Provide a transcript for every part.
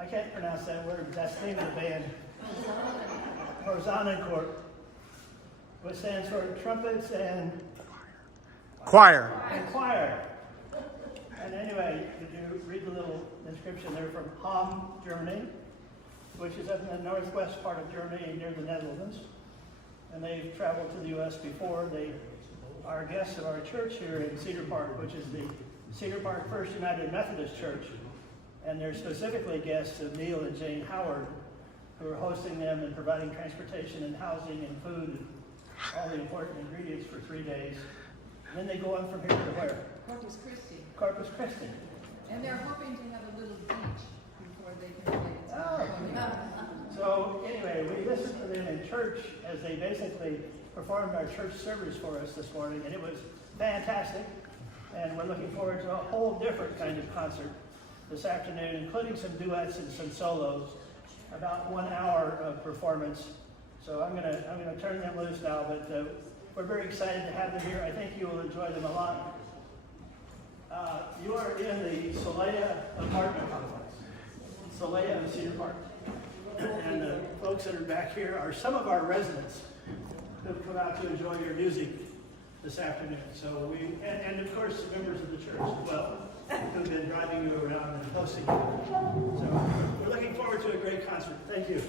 I can't pronounce that word, but that's the name of the band. Posaunenchor, which stands for trumpets and choir. And choir. And anyway, did you read the little inscription there from Hamm, Germany, which is up in the northwest part of Germany near the Netherlands. And they've traveled to the U.S. before. They are guests of our church here in Cedar Park, which is the Cedar Park First United Methodist Church. And they're specifically guests of Neil and Jane Howard, who are hosting them and providing transportation and housing and food and all the important ingredients for 3 days. And then they go on from here to where? Corpus Christi. Corpus Christi. And they're hoping to have a little beach before they can play. Oh. So anyway, we listened to them in church as they basically performed our church service for us this morning, and it was fantastic. And we're looking forward to a whole different kind of concert this afternoon, including some duets and some solos. About 1 hour of performance. So I'm gonna turn them loose now, but we're very excited to have them here. I think you will enjoy them a lot. You are in the Solea apartment complex. Solea in Cedar Park. And the folks that are back here are some of our residents who have come out to enjoy your music this afternoon. So and of course, members of the church as well, who've been driving you around and hosting you. So we're looking forward to a great concert. Thank you.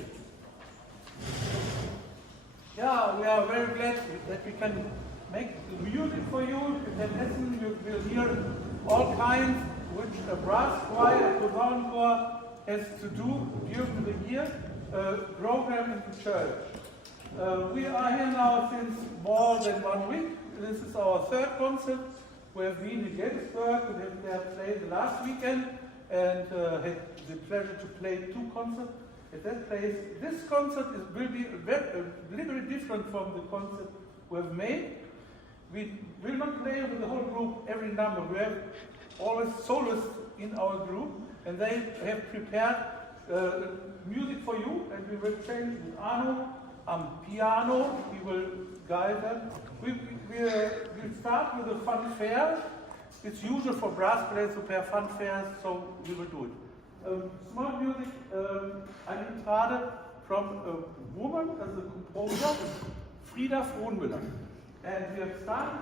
Yeah, we are very glad that we can make the music for you. You can listen, you will hear all kinds which a brass choir, a Posaunenchor has to do during the year program in the church. We are here now since more than 1 week. This is our third concert. We have been in Gettysburg, we have played the last weekend and had the pleasure to play 2 concerts at that place. This concert will be a little bit different from the concert we have made. We will not play with the whole group every number. We have always soloists in our group, and they have prepared music for you, and we will change with Arno on piano. He will guide them. We'll start with a fanfare. It's usual for brass players to play fanfares, so we will do it. Small music, eine Entrade from a woman as a composer, Frieda Frohnmüller. And we have started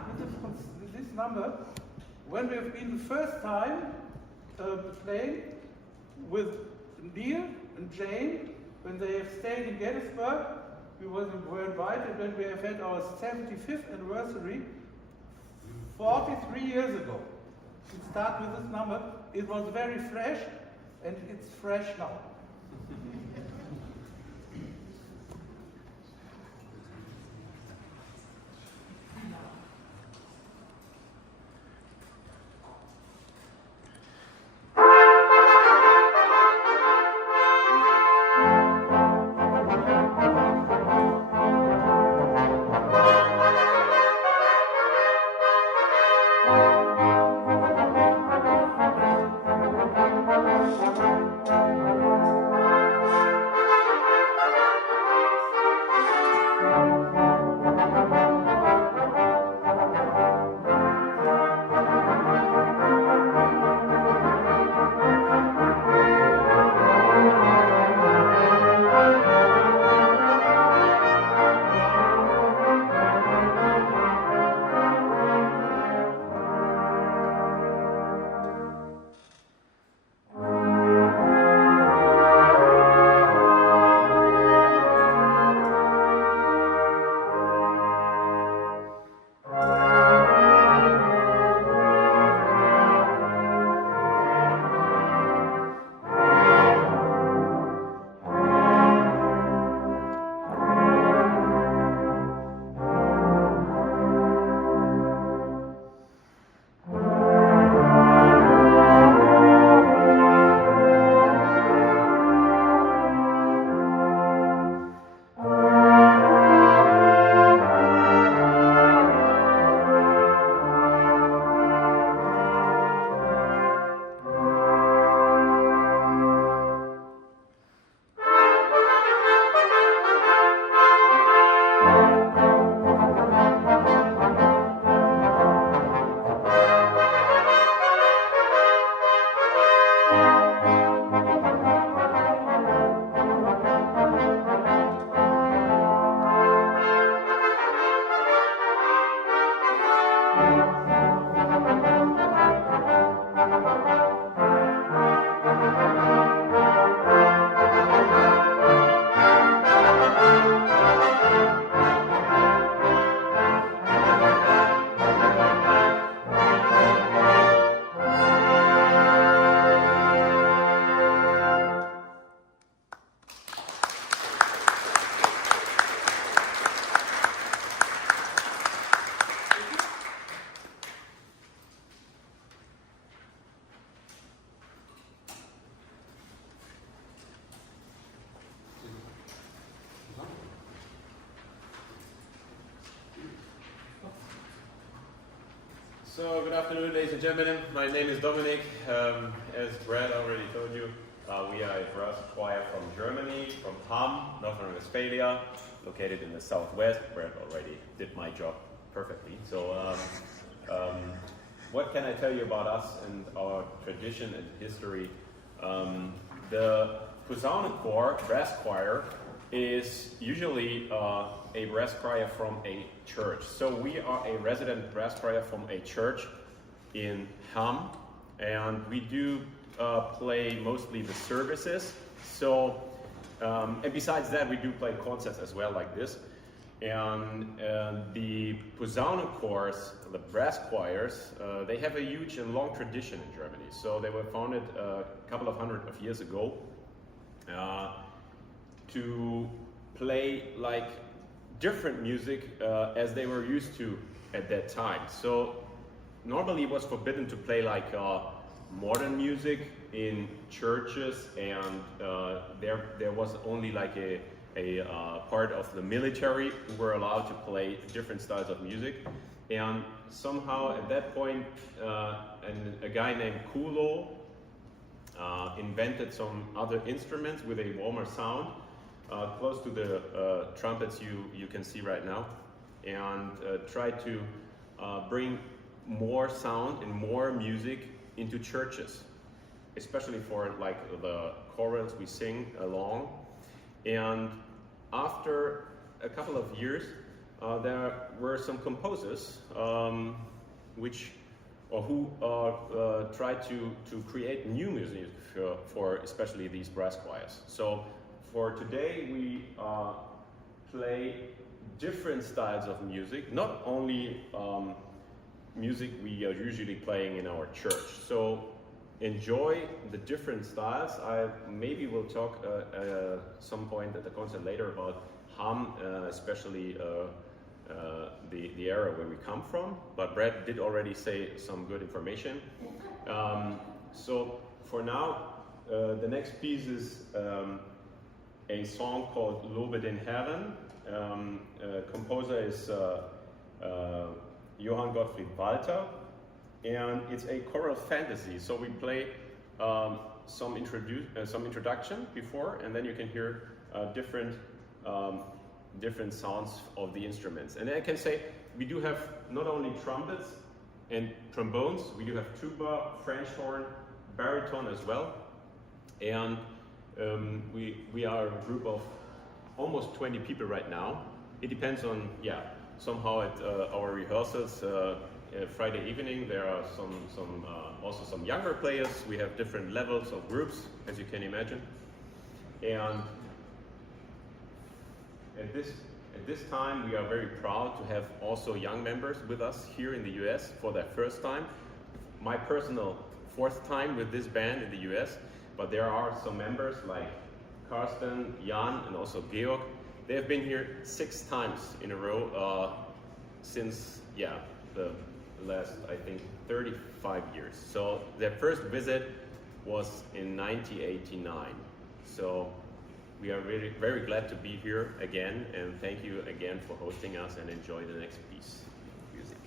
with this number when we have been the first time playing with Neil and Jane, when they have stayed in Gettysburg. We were invited when we have had our 75th anniversary 43 years ago. We start with this number. It was very fresh, and it's fresh now. So, good afternoon, ladies and gentlemen. My name is Dominick. As Brad already told you, we are a brass choir from Germany, from Hamm, North Rhine-Westphalia, located in the southwest. Brad already did my job perfectly. So, what can I tell you about us and our tradition and history? The Posaunenchor brass choir is usually a brass choir from a church. So we are a resident brass choir from a church in Hamm, and we do play mostly the services. So, and besides that, we do play concerts as well, like this. And the Posaunenchors, the brass choirs, they have a huge and long tradition in Germany. So they were founded a couple of hundred of years ago to play like different music as they were used to at that time. So normally it was forbidden to play like modern music in churches, and there was only like a part of the military who were allowed to play different styles of music. And somehow at that point, a guy named Kulo invented some other instruments with a warmer sound, close to the trumpets you can see right now, and tried to bring more sound and more music into churches, especially for like the chorals we sing along. And after a couple of years, there were some composers who tried to create new music for especially these brass choirs. So for today, we play different styles of music, not only music we are usually playing in our church. So enjoy the different styles. I maybe will talk at some point at the concert later about Hamm, especially the area where we come from, but Brad did already say some good information. So for now, the next piece is a song called Lobe den Herren. Composer is Johann Gottfried Walter, and it's a choral fantasy. So we play some introduction before, and then you can hear different sounds of the instruments. And I can say we do have not only trumpets and trombones, we do have tuba, French horn, baritone as well, and we are a group of almost 20 people right now. It depends on, somehow at our rehearsals Friday evening there are also some younger players. We have different levels of groups, as you can imagine. And at this time we are very proud to have also young members with us here in the US for their first time. My personal fourth time with this band in the US, but there are some members like Karsten, Jan, and also Georg. They have been here 6 times in a row since the last, I think, 35 years. So their first visit was in 1989. So we are really very glad to be here again, and thank you again for hosting us, and enjoy the next piece of music.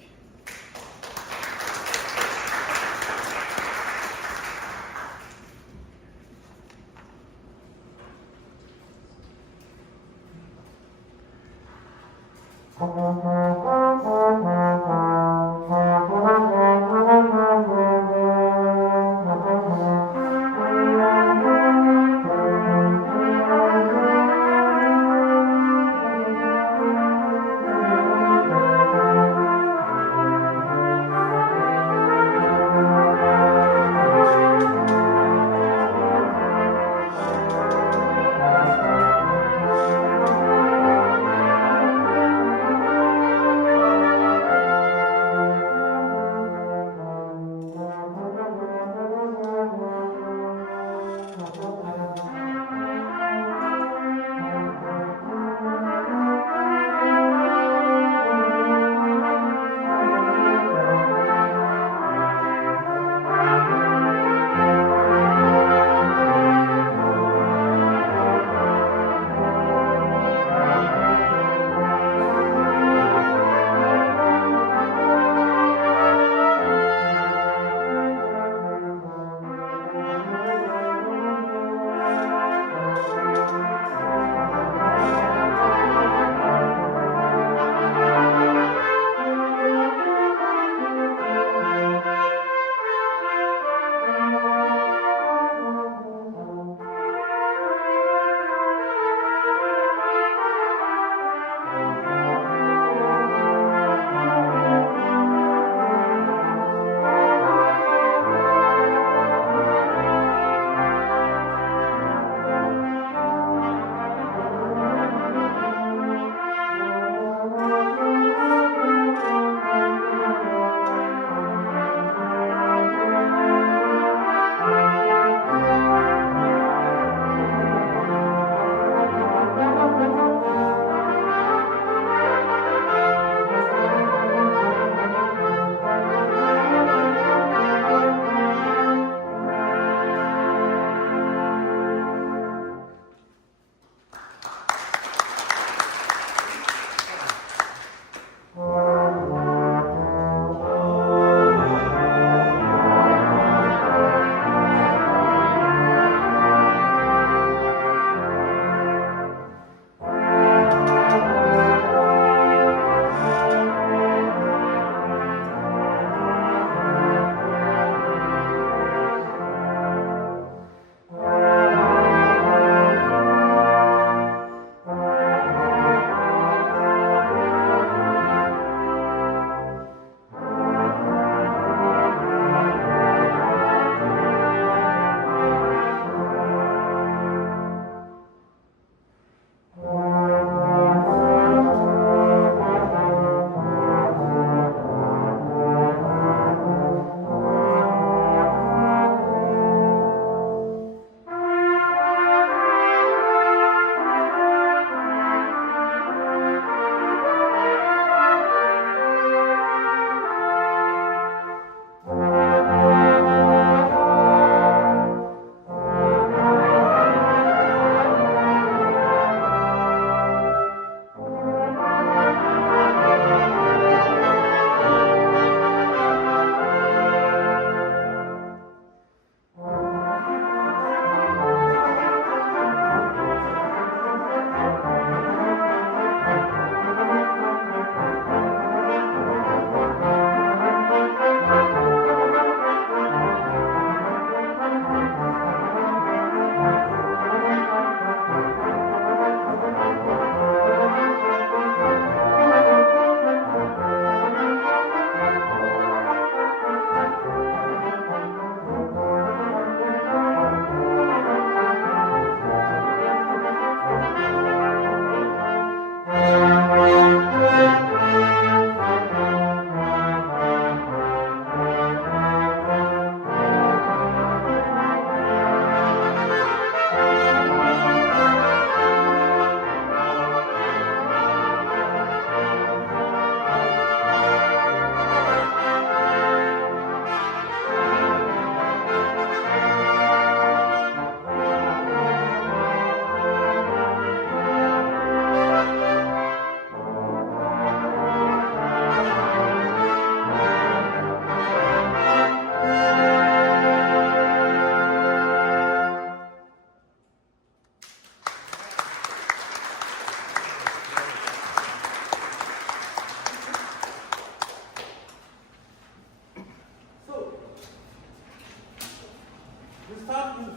start with the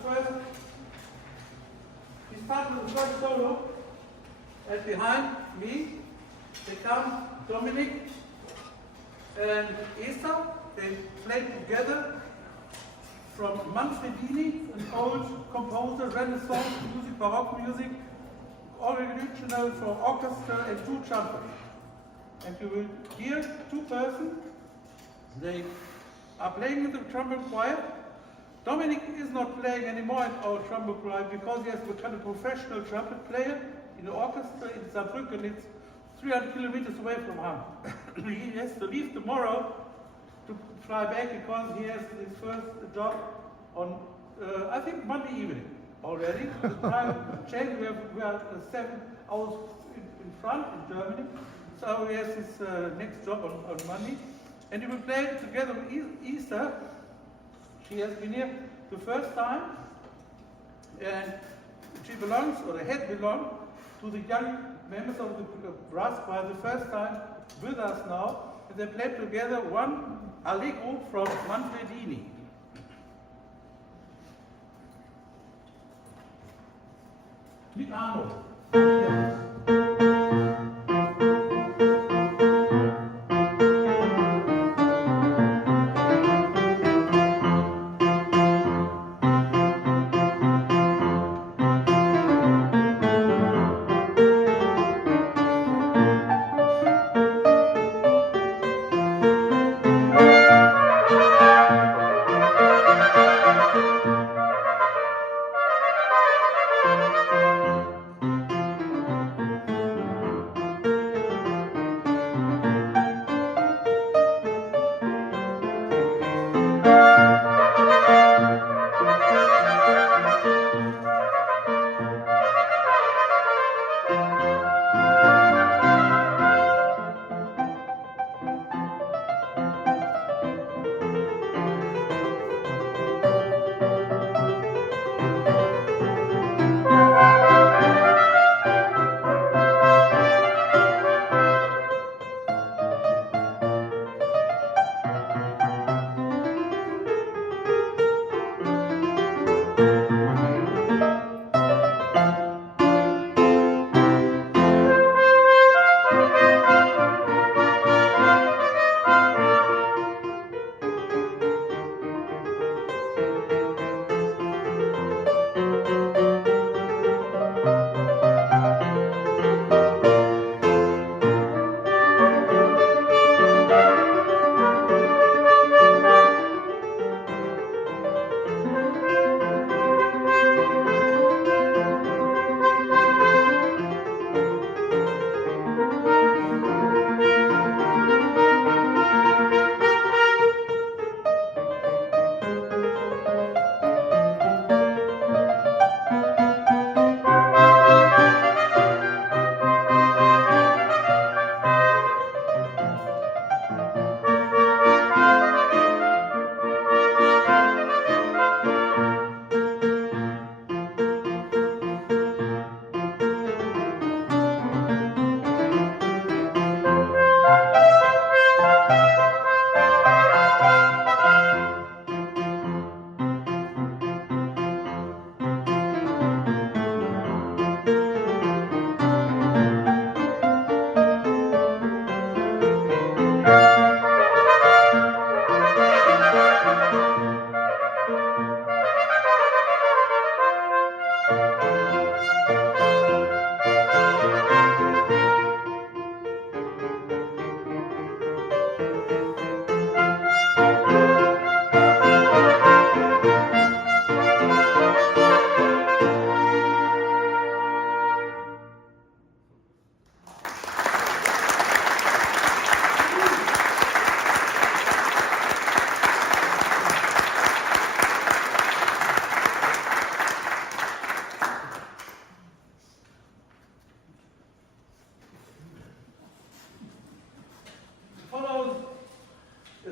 first solo, and behind me they come Dominick and Esther. They played together from Manfredini, an old composer, Renaissance music, Baroque music, original for orchestra and 2 trumpets. And you will hear 2 persons. They are playing in the Trombone Choir. Dominick is not playing anymore in our Trombone Choir because he has become a professional trumpet player in the orchestra in Saarbrücken. It's 300 kilometers away from Hamm. He has to leave tomorrow to fly back because he has his first job on, I think, Monday evening already. The time change, we are 7 hours in front in Germany. So he has his next job on Monday. And he will play together with Esther. She has been here the first time. And she belongs, or the head belongs, to the young members of the brass choir the first time with us now. And they played together one allegro from Manfredini. Mit Arno. Yes.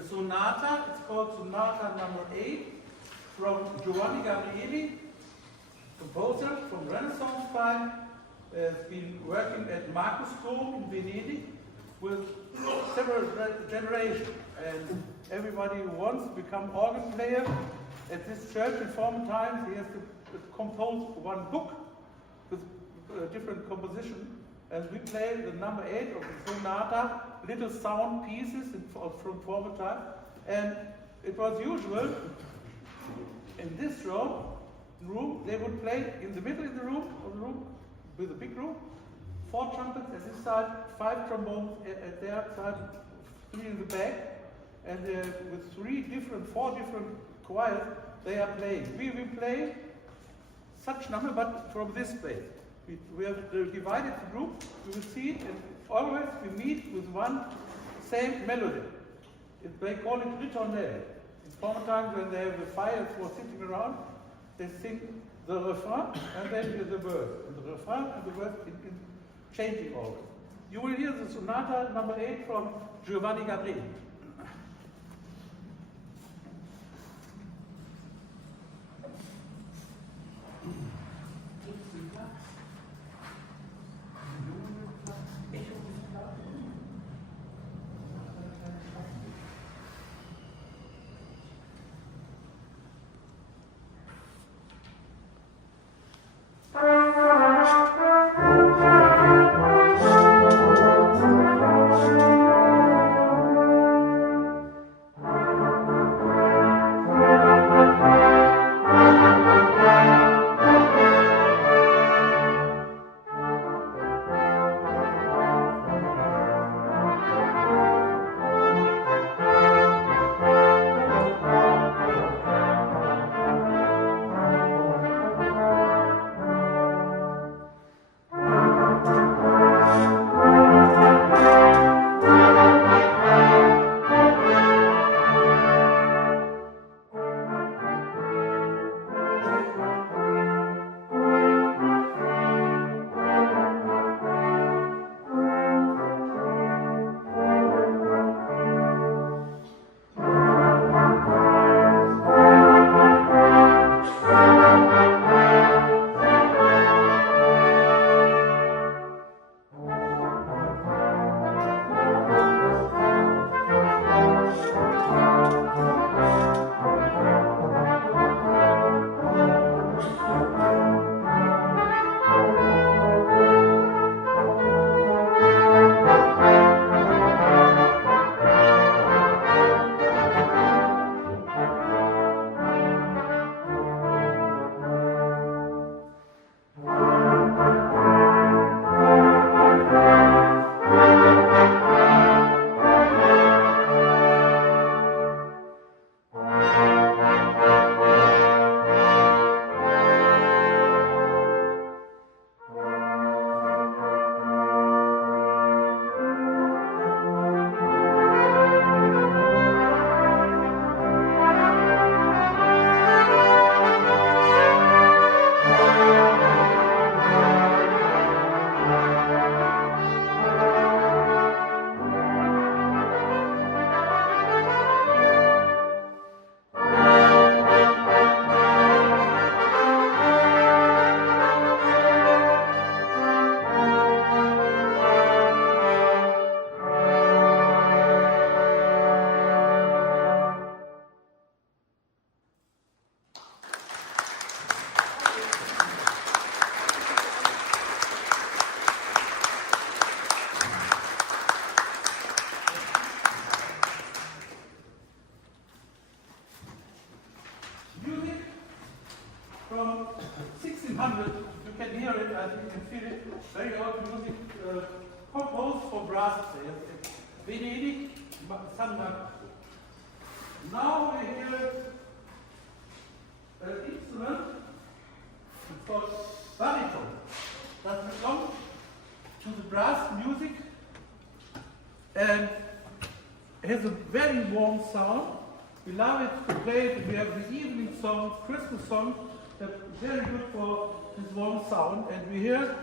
Sonata, it's called Sonata number 8 from Giovanni Gabrieli, composer from Renaissance time, has been working at Marcus Dom in Venedig with several generations, and everybody who wants to become organ player at this church in former times, he has to compose one book with different composition, and we play the number 8 of the sonata, little sound pieces from former times, and it was usual in this room, they would play in the middle of the room, with a big room, 4 trumpets at this side, 5 trombones at their side, 3 in the back, and with 4 different choirs, they are playing. We will play such number, but from this place. We have divided the group, we will see it, and always we meet with one same melody. They call it ritornelle. In former times, when they have the fires for sitting around, they sing the refrain and then the verse. And the refrain and the verse in changing always. You will hear the sonata number 8 from Giovanni Gabrieli. From 1600, you can hear it, as you can feel it, very old music composed for brass players. Venedig, San Marco. Now we hear an instrument called baritone that belongs to the brass music and has a very warm sound. We love it to play it. We have the evening songs, Christmas songs, that are very good for this warm sound. And we hear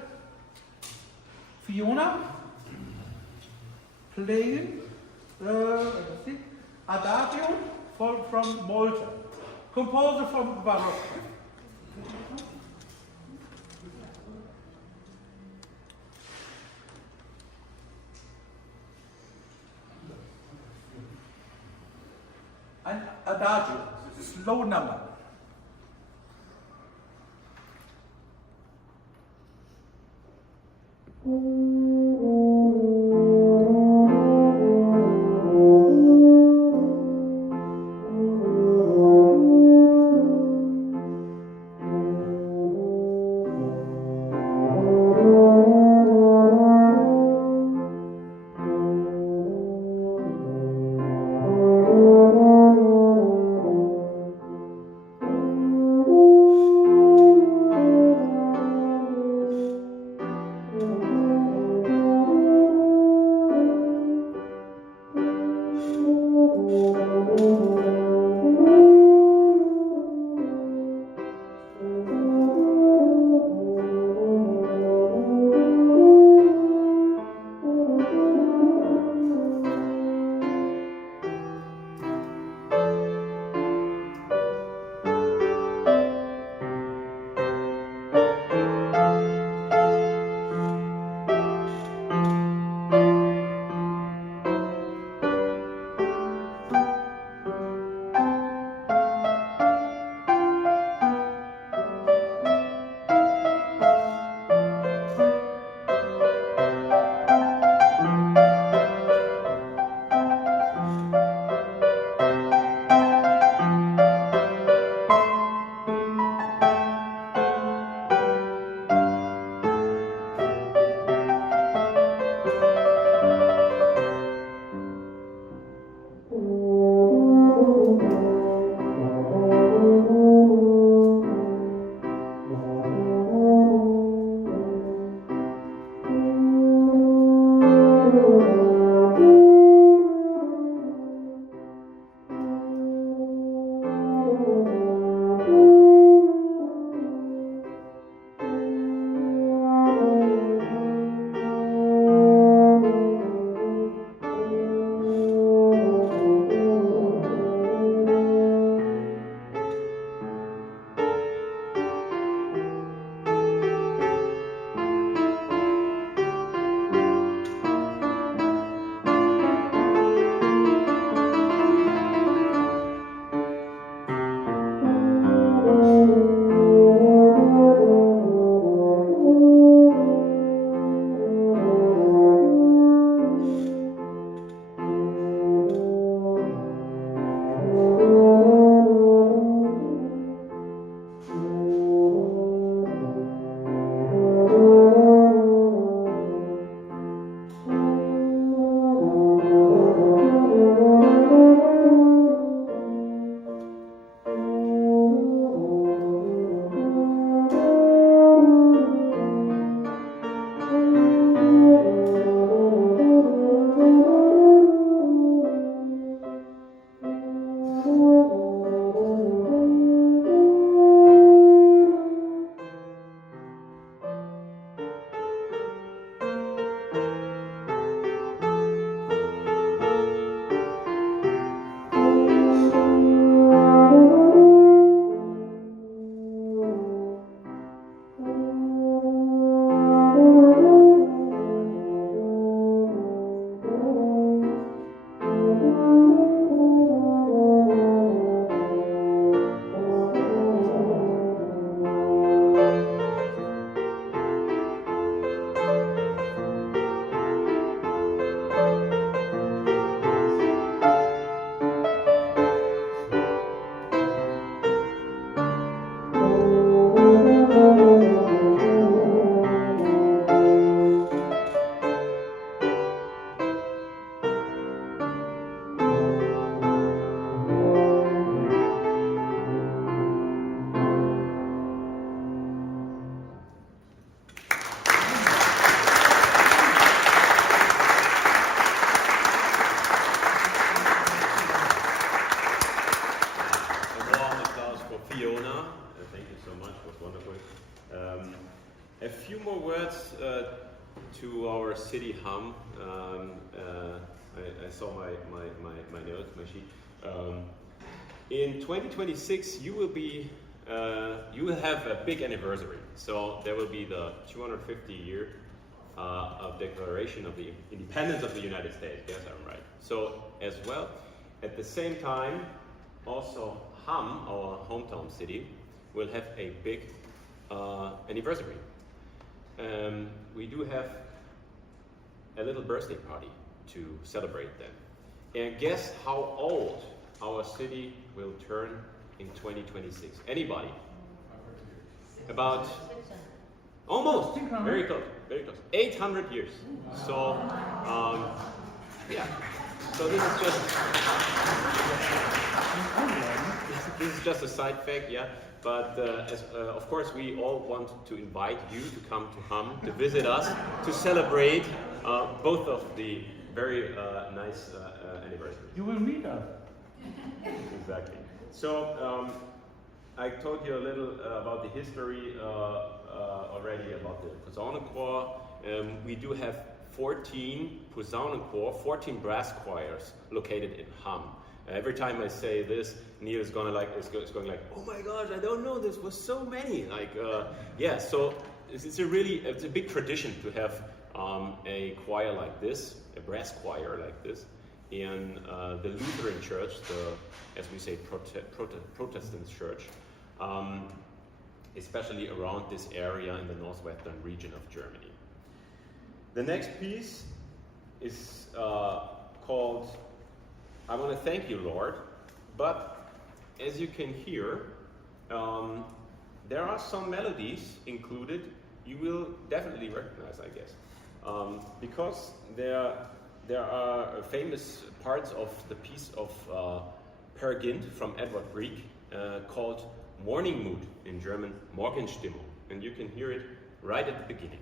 Fiona playing Adagio from Malta, composer from Baroque. An Adagio, slow number. A few more words to our city Hamm. I saw my notes, my sheet. In 2026, you will have a big anniversary. So there will be the 250 year of Declaration of the Independence of the United States. Yes, I'm right. So as well, at the same time, also Hamm, our hometown city, will have a big anniversary. We do have a little birthday party to celebrate them. And guess how old our city will turn in 2026? Anybody? About almost, very close, very close. 800 years. So, yeah. So this is just a side fact, yeah. But of course, we all want to invite you to come to Hamm, to visit us, to celebrate both of the very nice anniversaries. You will meet us. Exactly. So I told you a little about the history already about the Posaunenchor. We do have 14 Posaunenchor, 14 brass choirs located in Hamm. Every time I say this, Neil is going like, oh my gosh, I don't know, this was so many. Like, yeah, so it's a big tradition to have a choir like this, a brass choir like this, in the Lutheran church, as we say, Protestant church, especially around this area in the northwestern region of Germany. The next piece is called I Want to Thank You, Lord, but as you can hear, there are some melodies included you will definitely recognize, I guess, because there are famous parts of the piece of Peer Gynt from Edward Grieg called Morning Mood, in German Morgenstimmung, and you can hear it right at the beginning.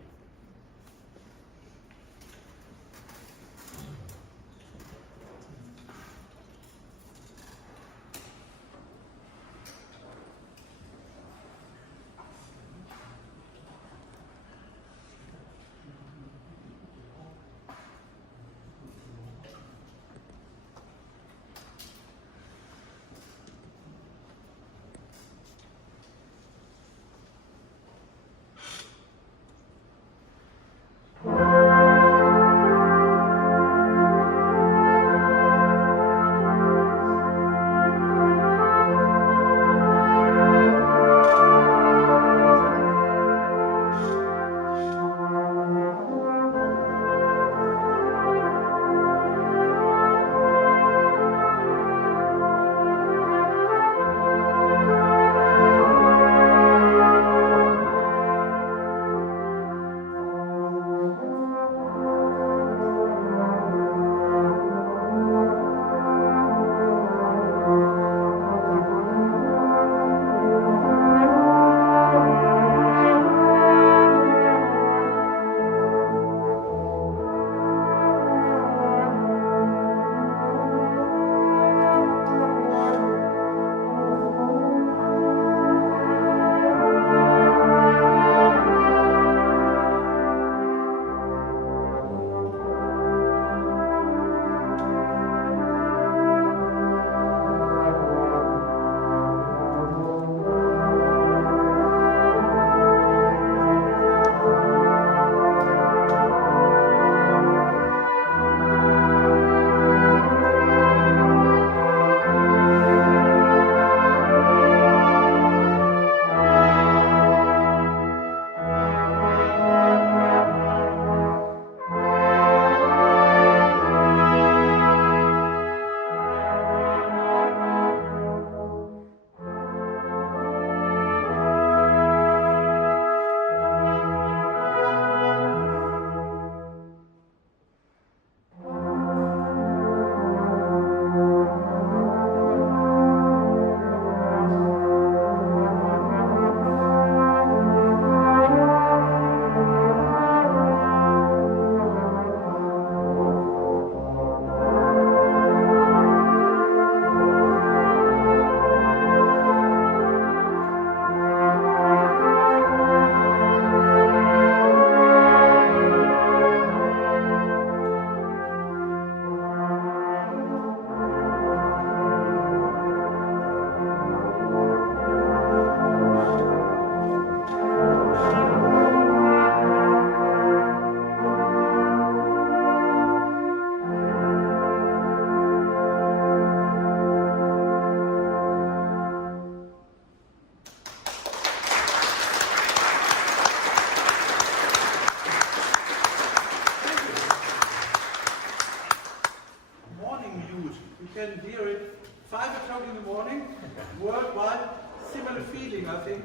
the feeling, I think.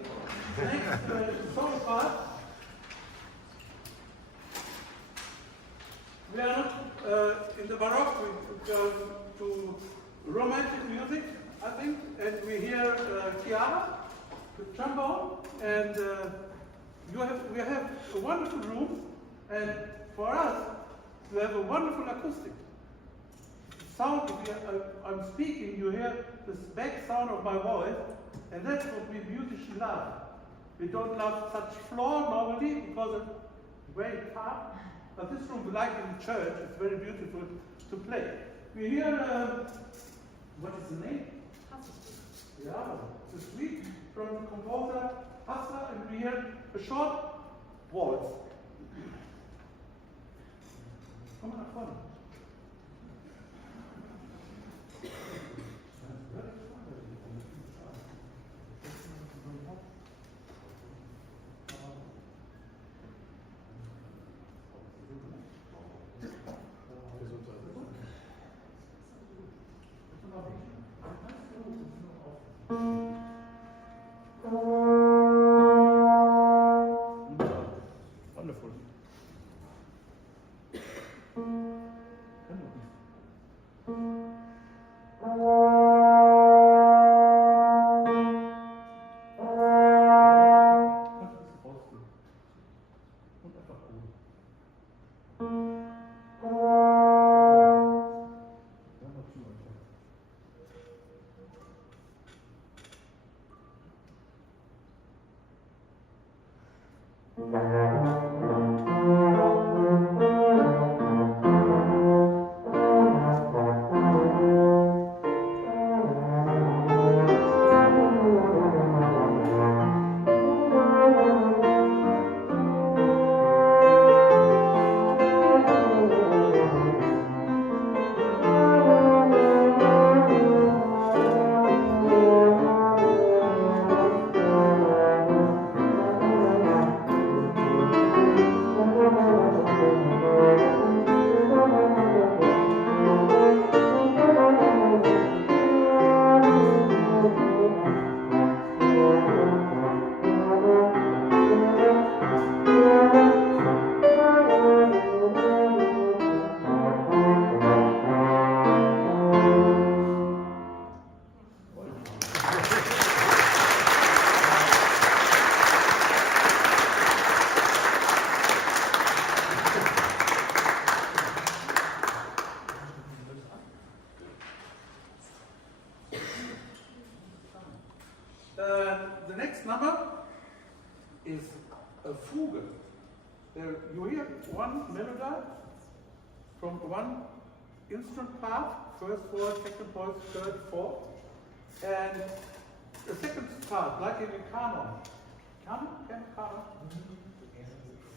Next, solo part. We are not in the Baroque, we go to romantic music, I think, and we hear piano, the trombone, and we have a wonderful room, and for us, we have a wonderful acoustic. Sound, I'm speaking, you hear the back sound of my voice, and that's what we musicians love. We don't love such floor normally because it's very tough, but this room, like in the church, it's very beautiful to play. We hear, what is the name? Yeah, it's a suite from the composer Hassler, and we hear a short waltz. Komm mal nach vorne. Wonderful. The next number is a fugue. You hear one melody from one instrument part, first voice, second voice, third, fourth, and the second part, like in a canon. Canon?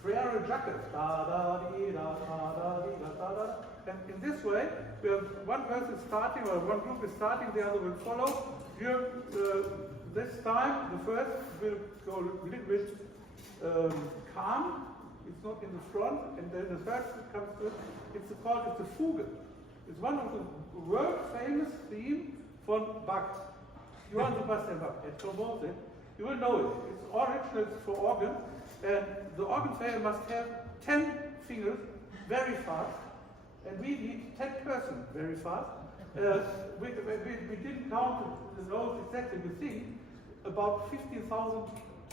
Frere Jacques. Da da dee da da dee da da da. And in this way, we have one person starting, or one group is starting, the other will follow. This time, the first will go a little bit calm. It's not in the front, and then the third comes to it. It's a fugue. It's one of the world famous themes from Bach. Johann Sebastian Bach at Trombone. You will know it. It's original for organ, and the organ player must have 10 fingers very fast, and we need 10 persons very fast. We didn't count the notes exactly. We sing about 15,000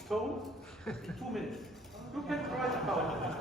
tones in 2 minutes. You can try to count.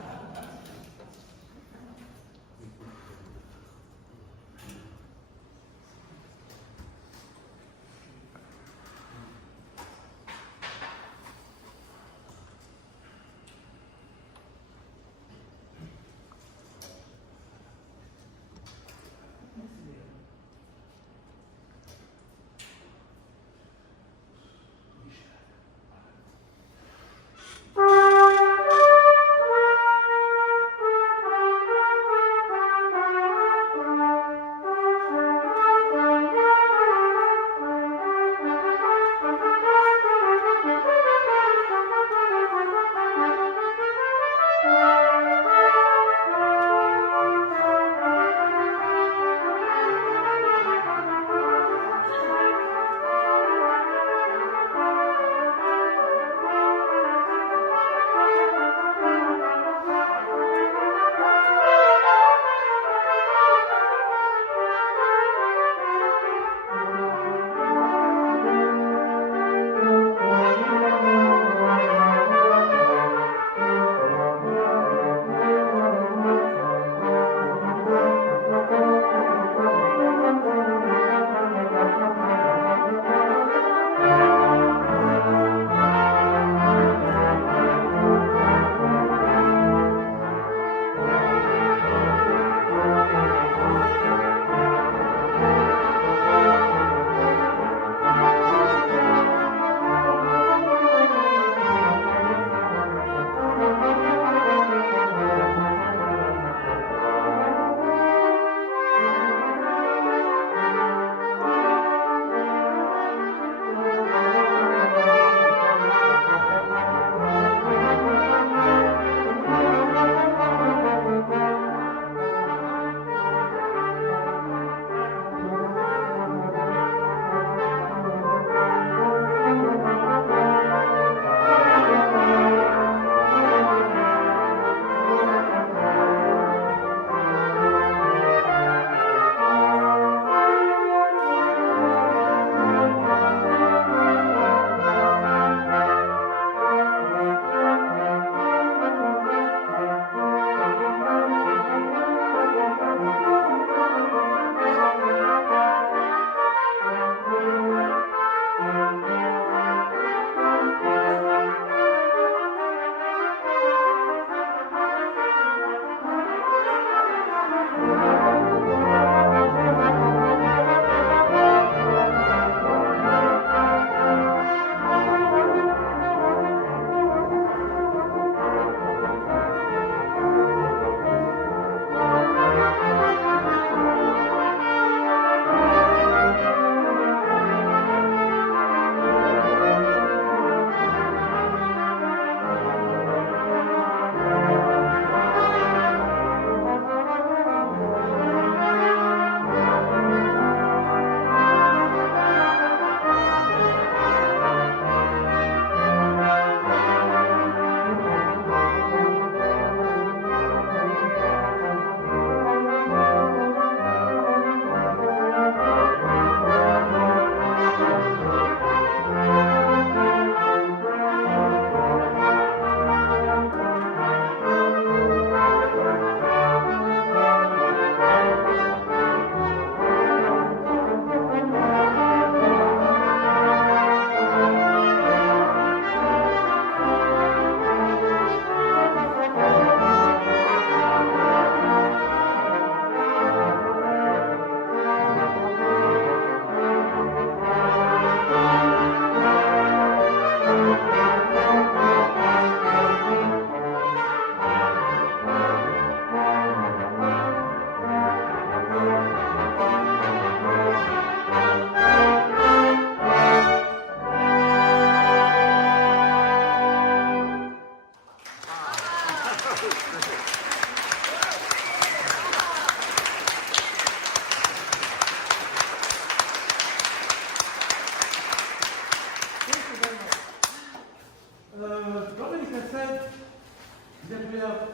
we have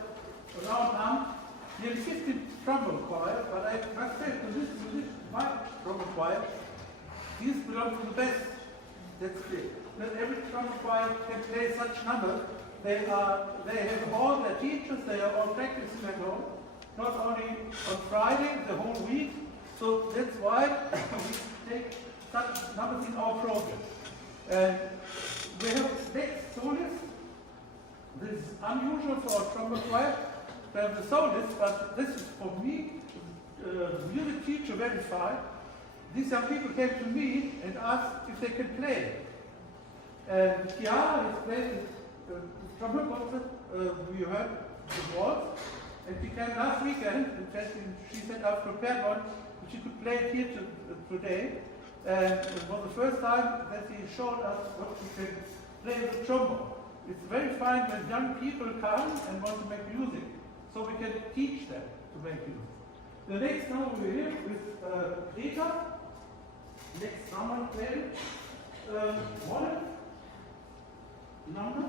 around Hamm nearly 50 trombone choir, but I must say to this my trombone choir, these belong to the best. That's clear. Not every trombone choir can play such numbers. They have all their teachers, they are all practicing at home, not only on Friday, the whole week. So that's why we take such numbers in our program. And we have next soloist. This is unusual for a trombone choir to have the soloist, but this is for me, music teacher verified. These young people came to me and asked if they can play. And Chiara has played the trumpet concert, we heard the waltz, and she came last weekend, and she said, I've prepared one, and she could play it here today. And it was the first time that she showed us what she can play with the trombone. It's very fine when young people come and want to make music, so we can teach them to make music. The next number we hear is Greta. Next number played one number.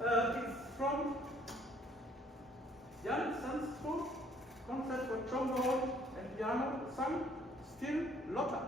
It's from Jan Sandstrom, concert for trombone and piano, sung still Lotta.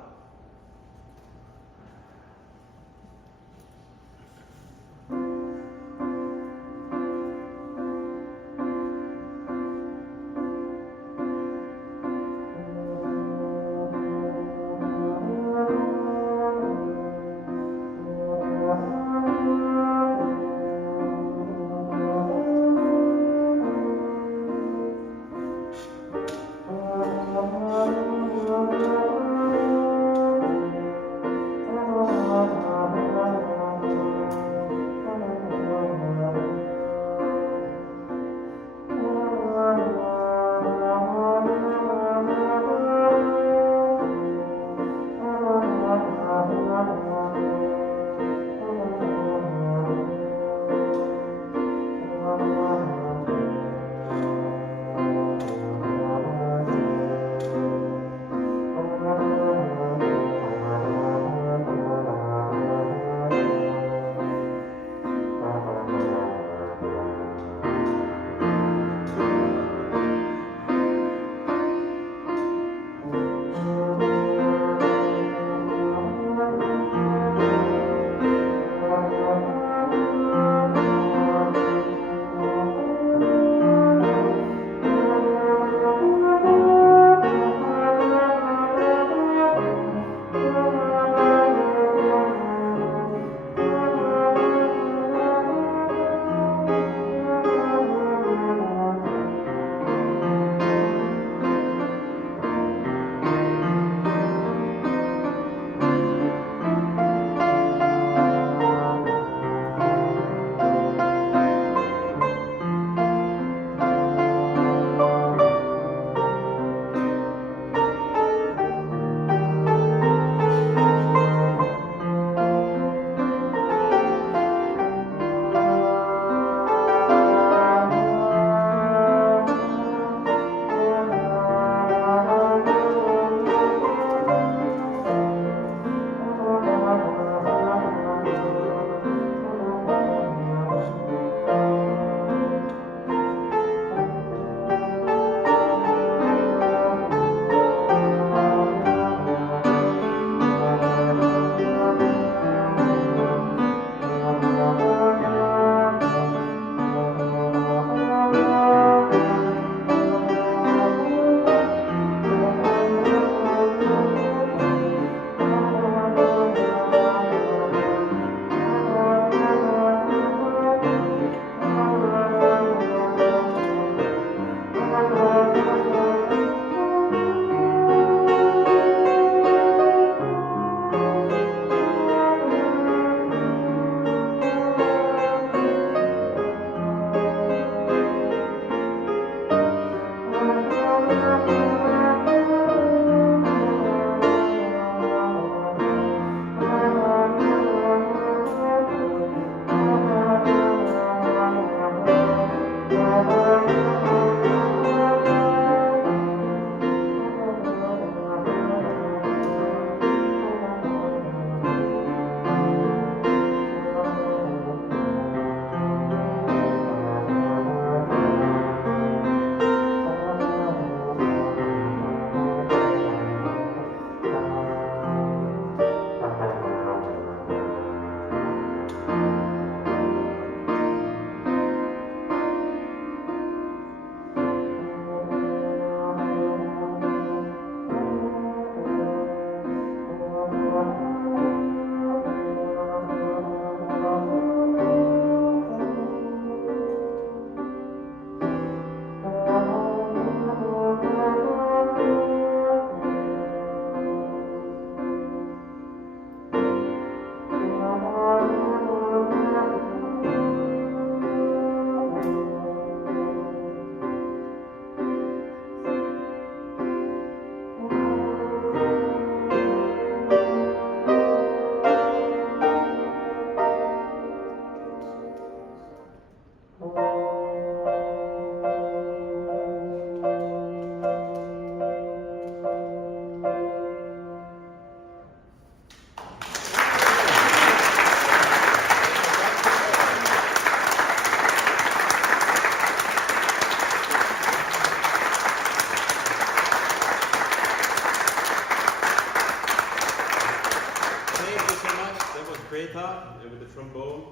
With the trombone,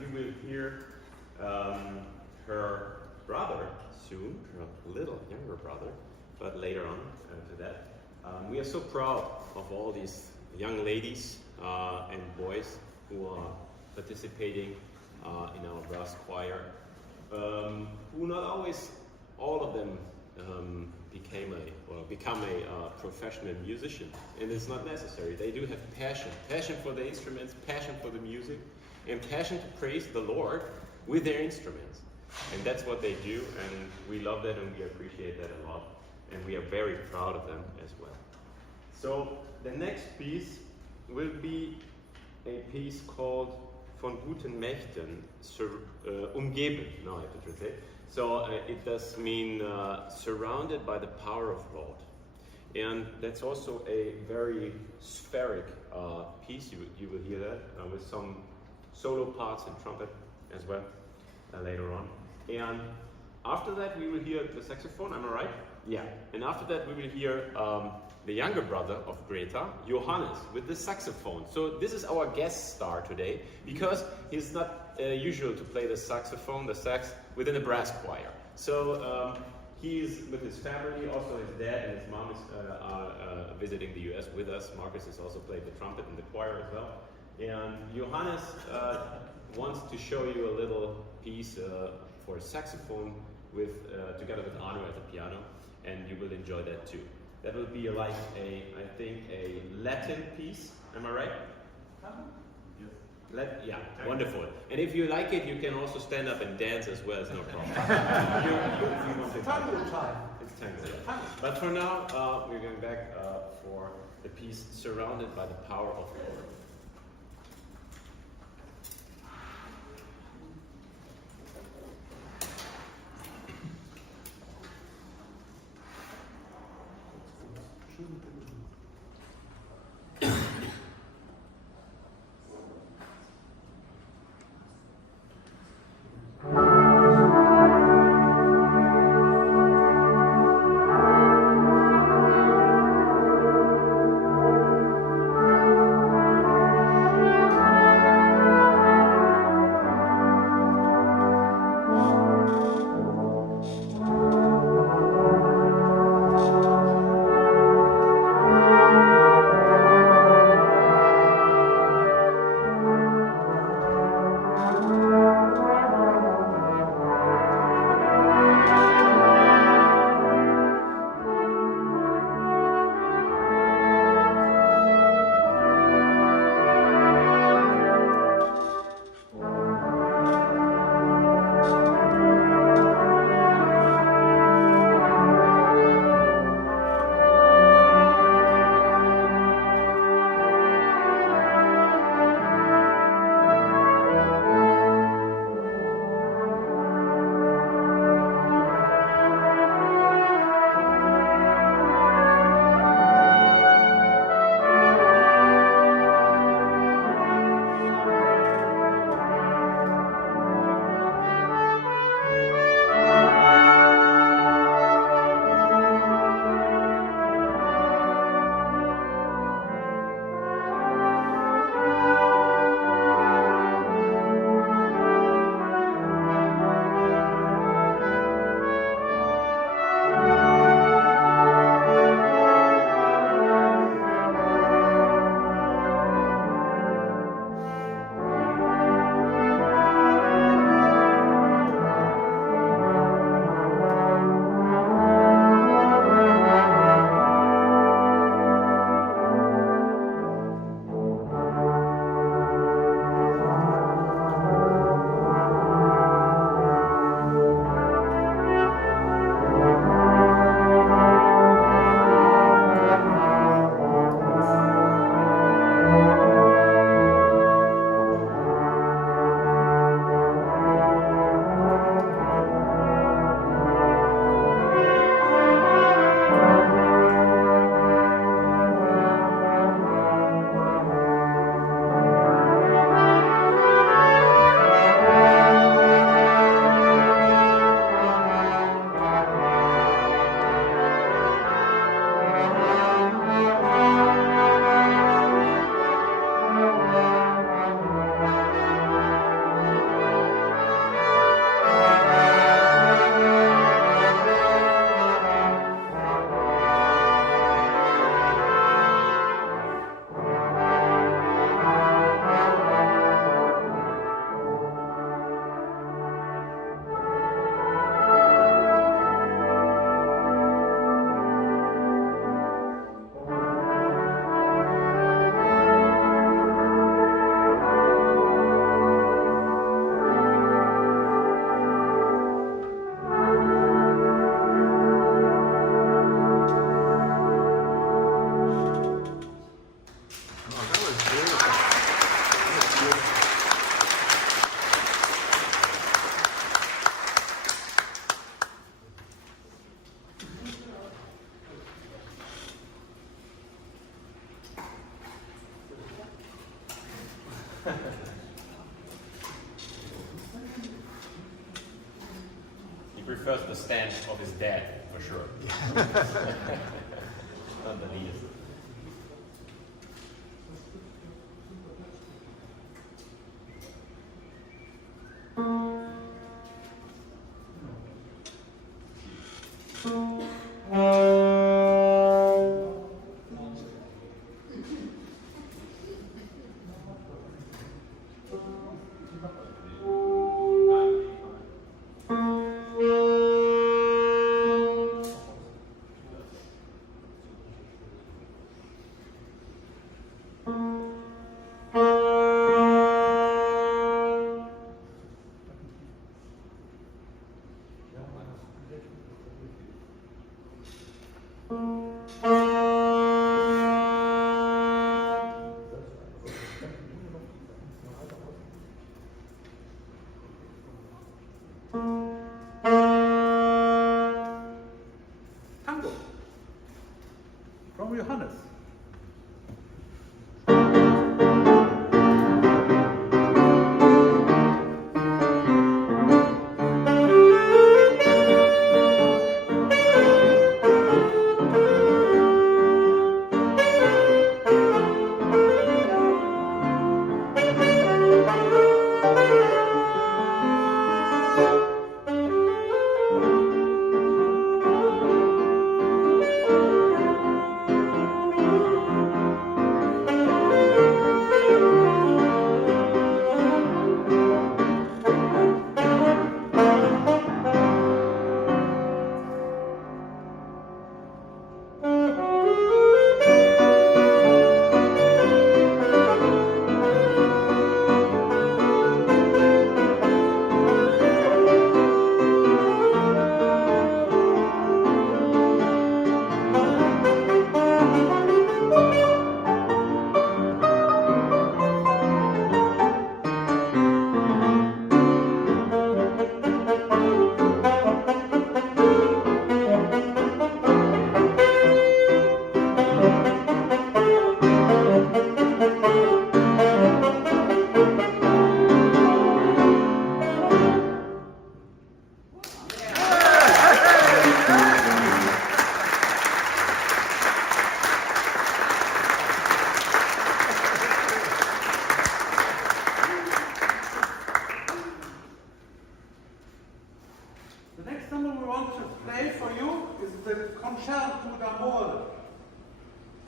you will hear her brother soon, her little younger brother, but later on to that. We are so proud of all these young ladies and boys who are participating in our brass choir, who not always all of them become a professional musician, and it's not necessary. They do have passion for the instruments, passion for the music, and passion to praise the Lord with their instruments. And that's what they do, and we love that and we appreciate that a lot, and we are very proud of them as well. So the next piece will be a piece called Von guten Mächten umgeben. No, I have to translate. So it does mean surrounded by the power of God. And that's also a very spheric piece. You will hear that with some solo parts and trumpet as well later on. And after that we will hear the saxophone, am I right? Yeah. And after that we will hear the younger brother of Greta, Johannes, with the saxophone. So this is our guest star today, because he's not usual to play the saxophone, the sax, within a brass choir. So he's with his family, also his dad and his mom are visiting the US with us. Marcus has also played the trumpet in the choir as well. And Johannes wants to show you a little piece for saxophone together with Arno at the piano, and you will enjoy that too. That will be like I think a Latin piece. Am I right? Yeah, wonderful. And if you like it, you can also stand up and dance as well. It's no problem. It's tango time. But for now, we're going back for the piece Surrounded by the Power of the Lord. stand of his dad, for sure. Not the least. Tango from Johannes.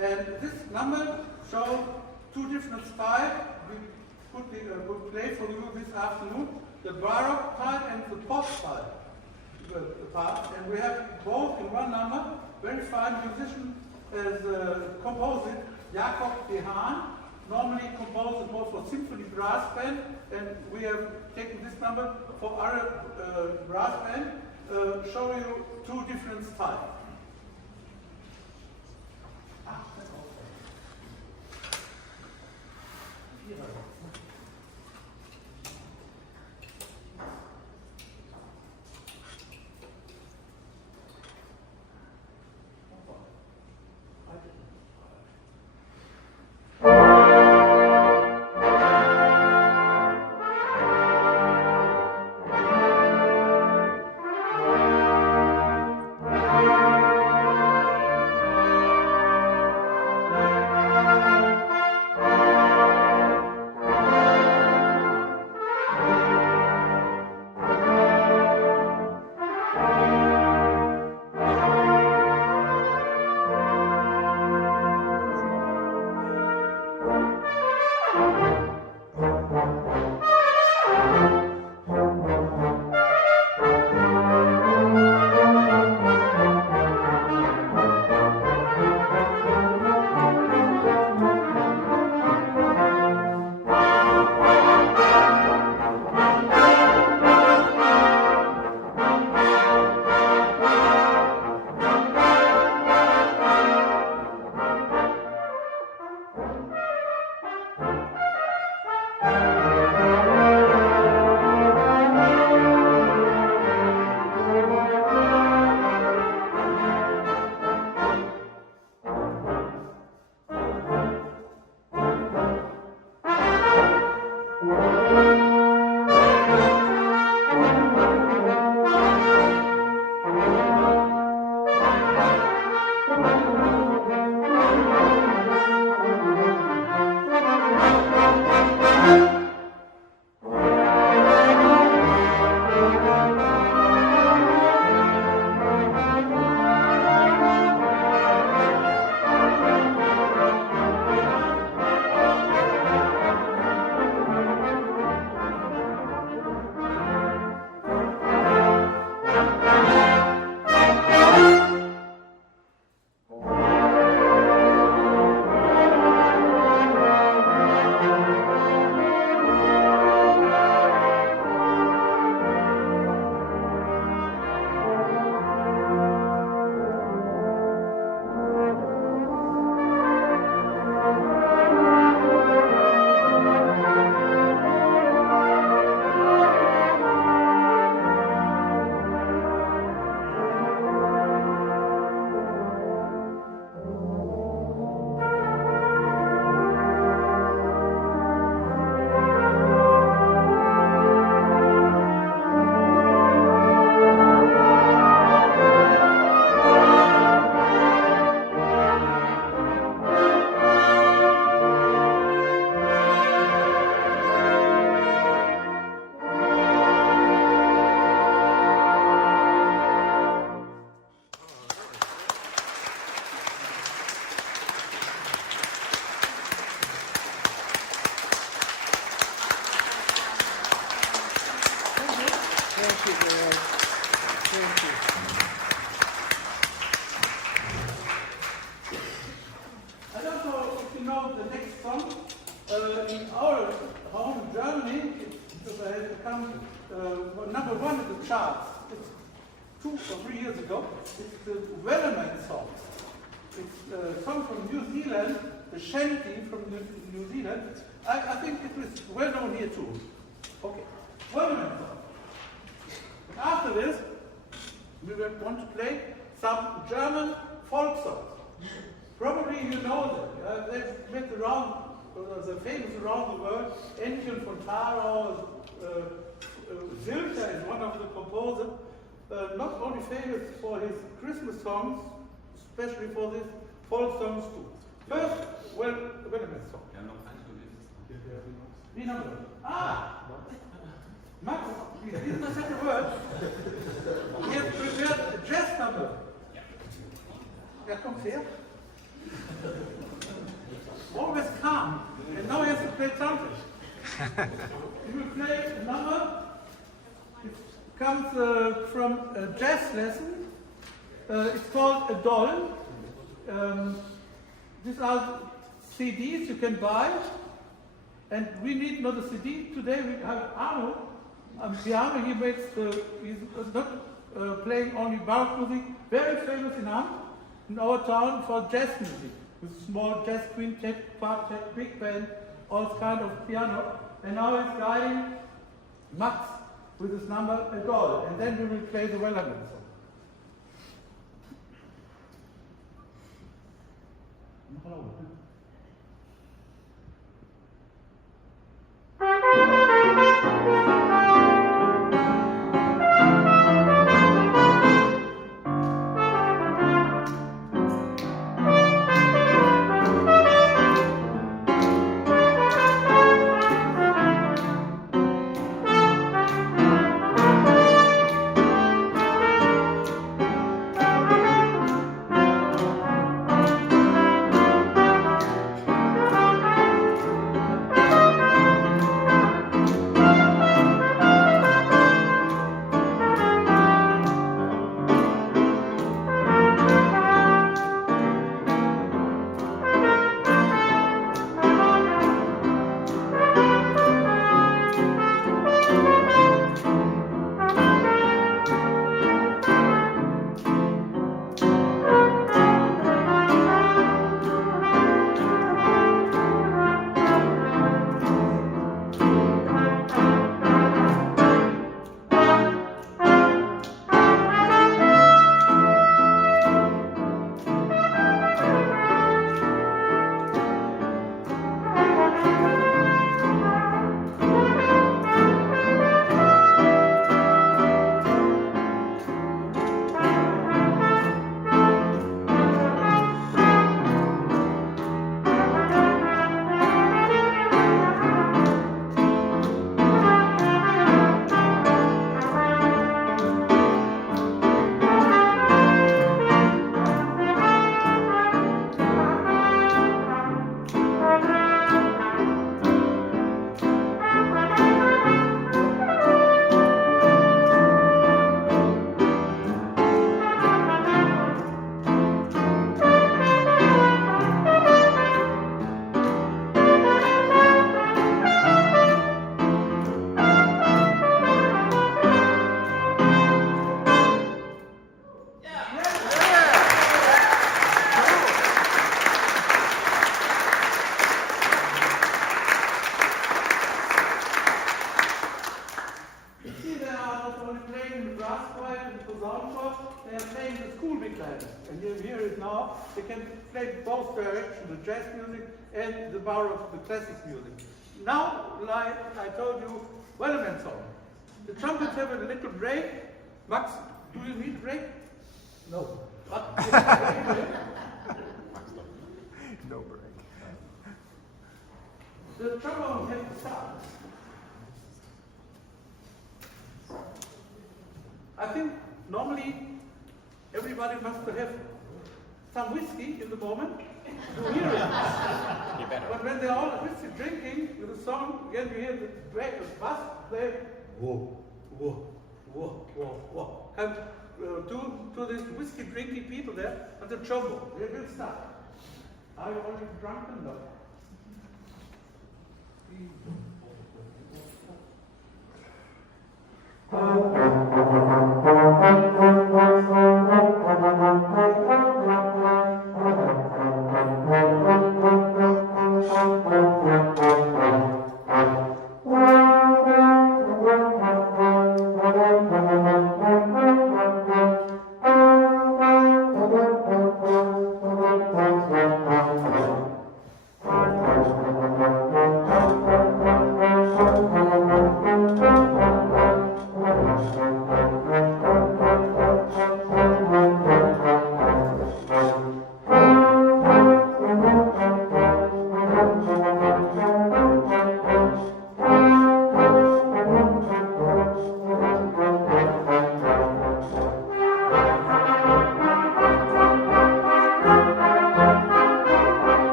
And this number shows two different styles. We play for you this afternoon, the Baroque type and the pop style. And we have both in one number. Very fine musician as composer Georg Turwitt, normally composes more for symphony brass band, and we have taken this number for our brass band, show you two different styles. Thank you. also is the Wellerman song. It's a song from New Zealand, the shanty from New Zealand. I think it is well known here too. Okay, Wellerman song. After this, we will want to play some German folk songs. Probably you know them. They've been around, they're famous around the world. Enchen von Tharau, Zilcher is one of the composers. Not only famous for his Christmas songs, especially for these folk songs too. First, wait a minute song. Wie number? Ah! Max, this is the second word. We have prepared a jazz number. Yeah, comes here. Always calm. And now he has to play trumpet. He will play a number. It comes from a jazz lesson. It's called A Doll. These are CDs you can buy. And we need not a CD. Today we have Arno on piano. He makes he's not playing only baroque music, very famous in Hamm, in our town, for jazz music, with small jazz quintet, quartet, big band, all kind of piano. And now he's guiding Max with his number A Doll. And then we will play the Wellerman song. And here is now, they can play both directions, the jazz music and the baroque, the classic music. Now, like I told you, Wellerman song. The trumpets have a little break. Max, do you need a break? No. But No break. the trombone has to start. I think normally everybody must have some whiskey in the moment to hear it. But when they're all whiskey drinking with a song, again you hear the bass play, whoa, whoa, whoa, whoa, whoa. And to these whiskey drinking people there at the trombone, they will start. Are you already drunken though?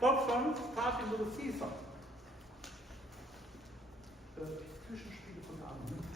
folk songs starting with a C song. Zwischenspiele von Abend.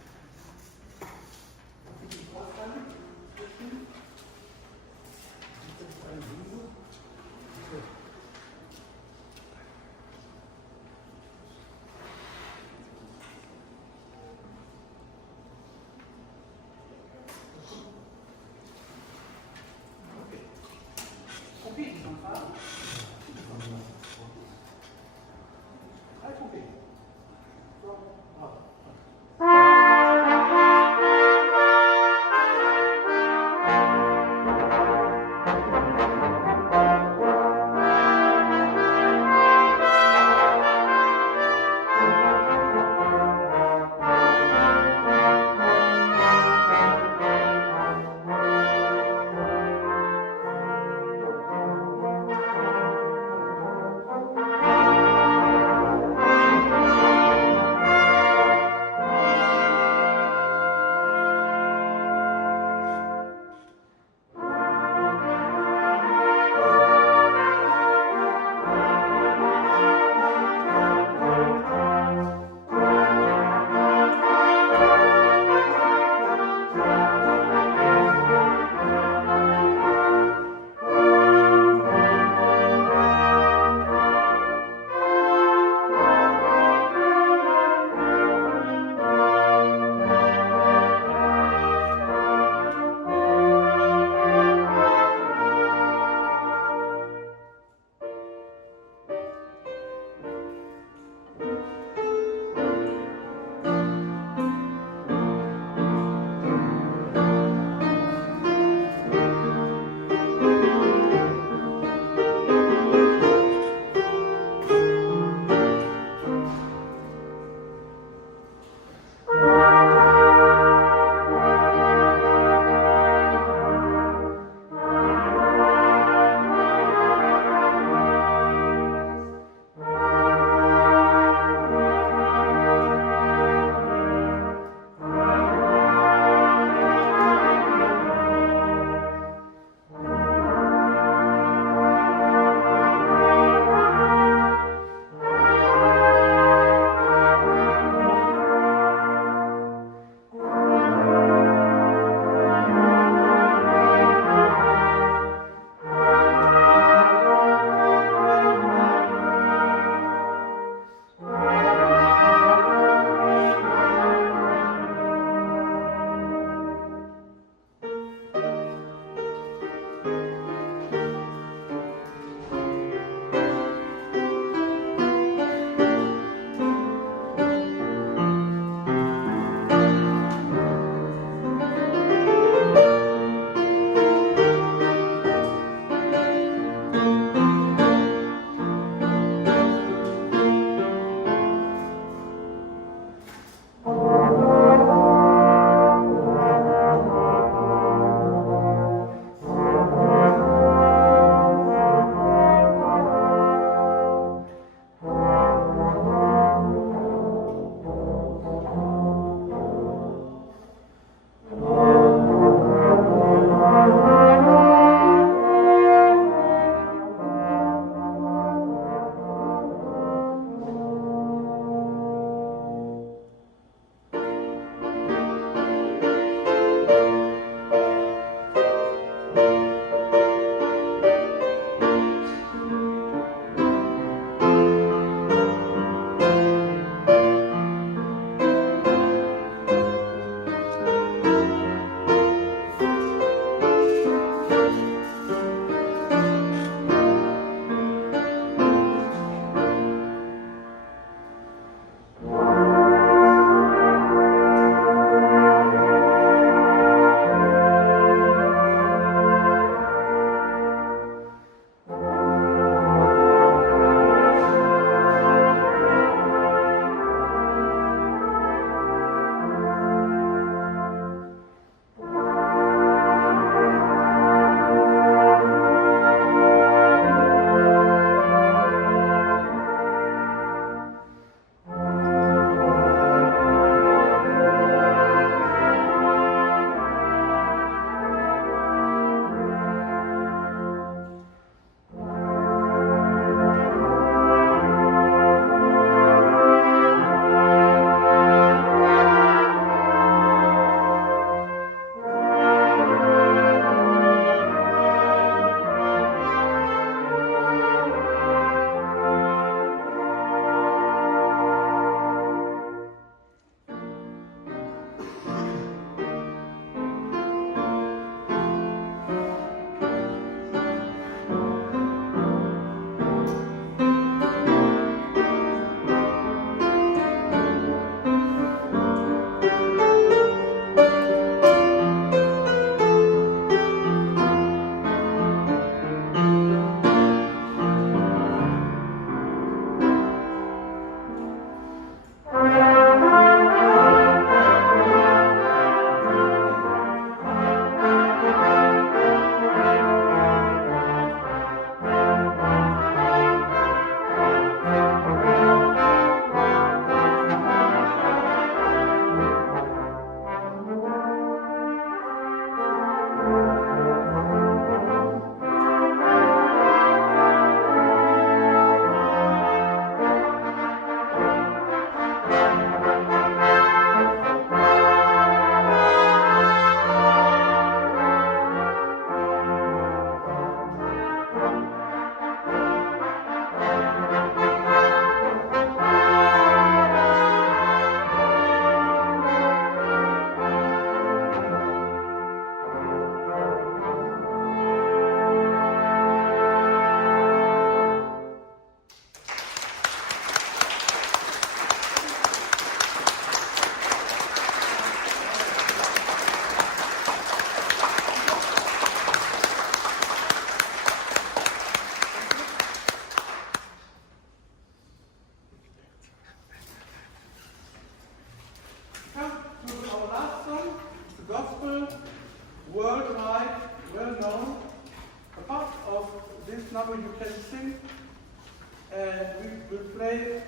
play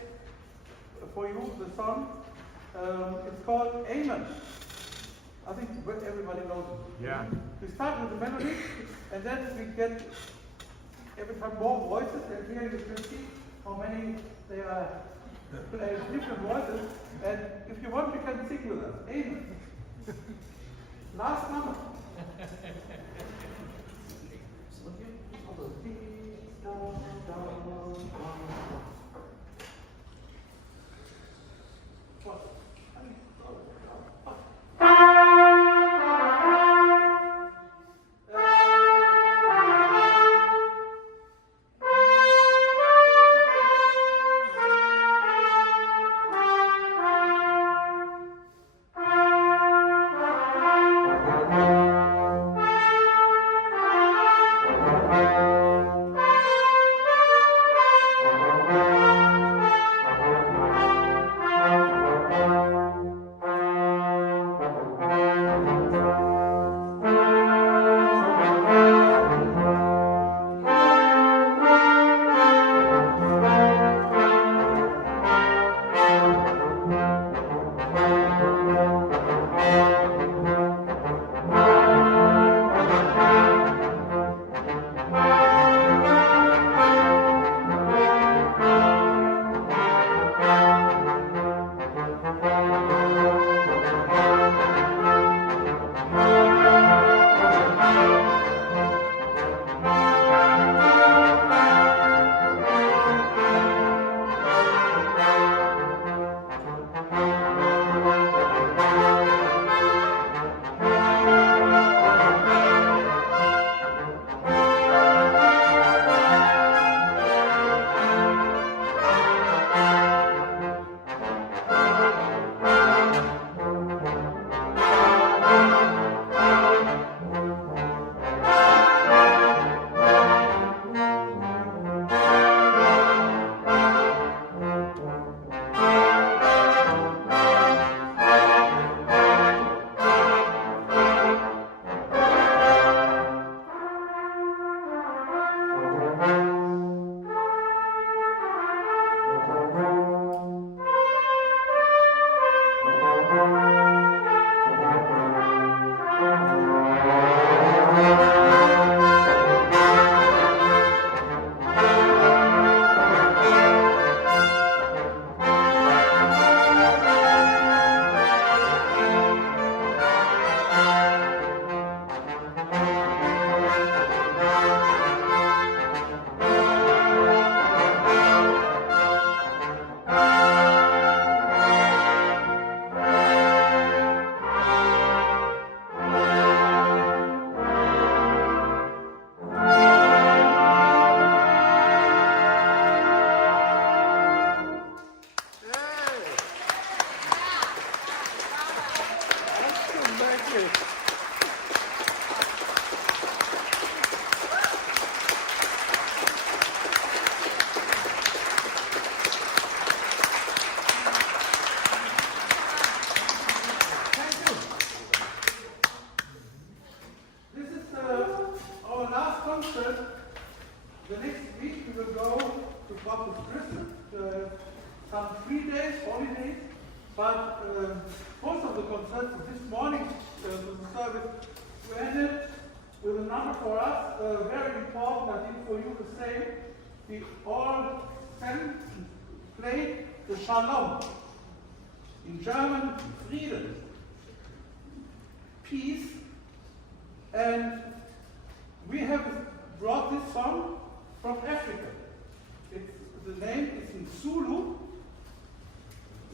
for you the song. It's called Amen. I think everybody knows it. Yeah. We start with the melody, and then we get every time more voices, and here you can see how many they are different voices. And if you want, you can sing with us. Amen. Last number. Some 3 days, holidays, but most of the concerts this morning, the service, we ended with a number for us, very important, I think for you the same. We all played the Shalom. In German, Frieden, peace, and we have brought this song from Africa. The name is in Zulu.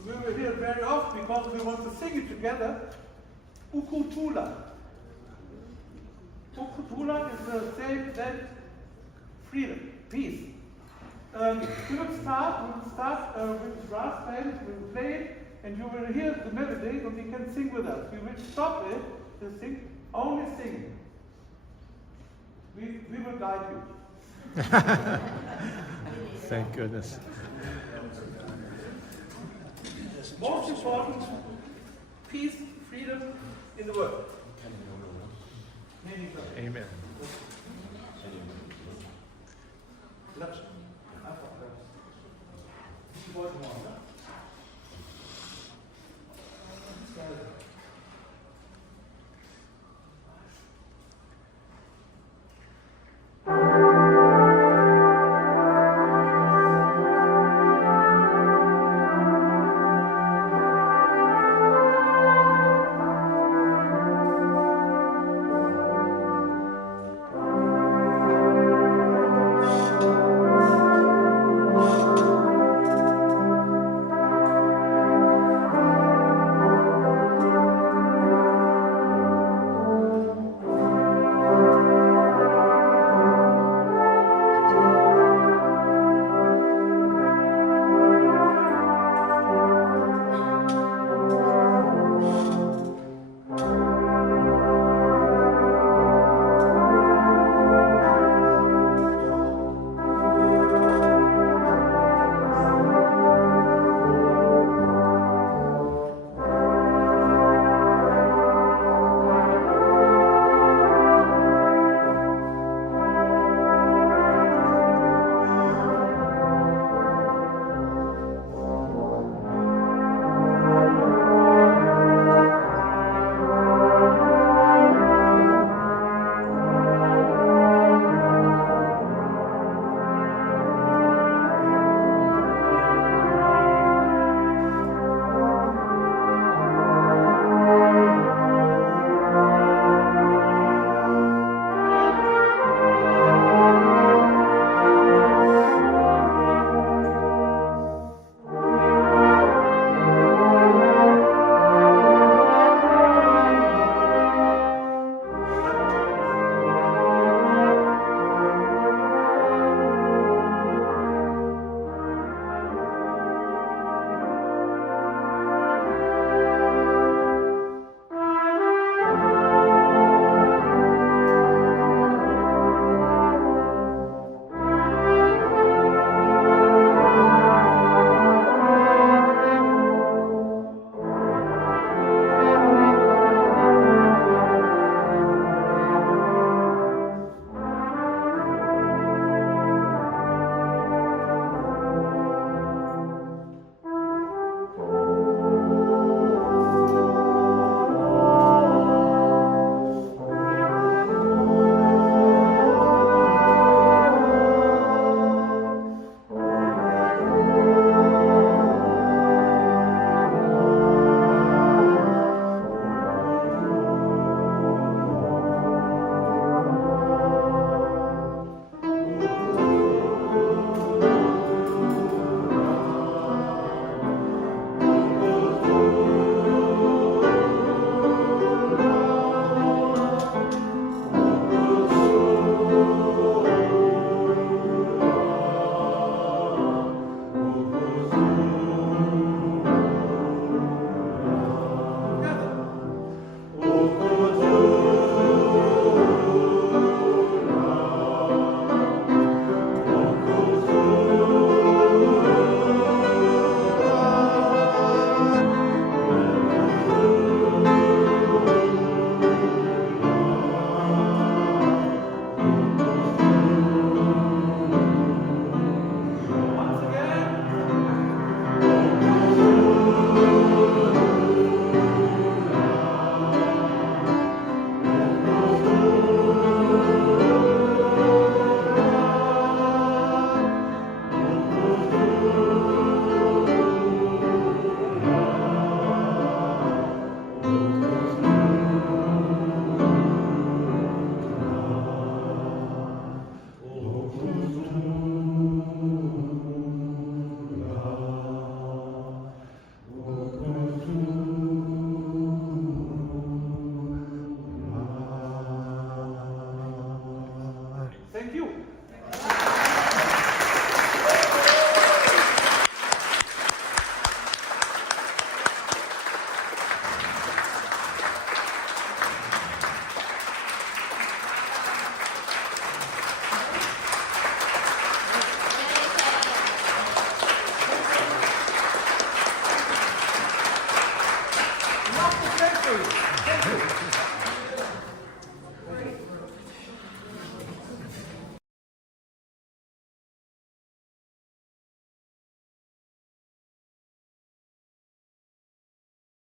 We will hear it very often because we want to sing it together. Ukutula. Ukutula is the same as freedom, peace. We will start with the brass band, we will play it, and you will hear the melody and you can sing with us. We will stop it to sing, only sing. We will guide you. Thank goodness. Most important, peace, freedom in the world. Amen. wollten wollen, ne? Thank you.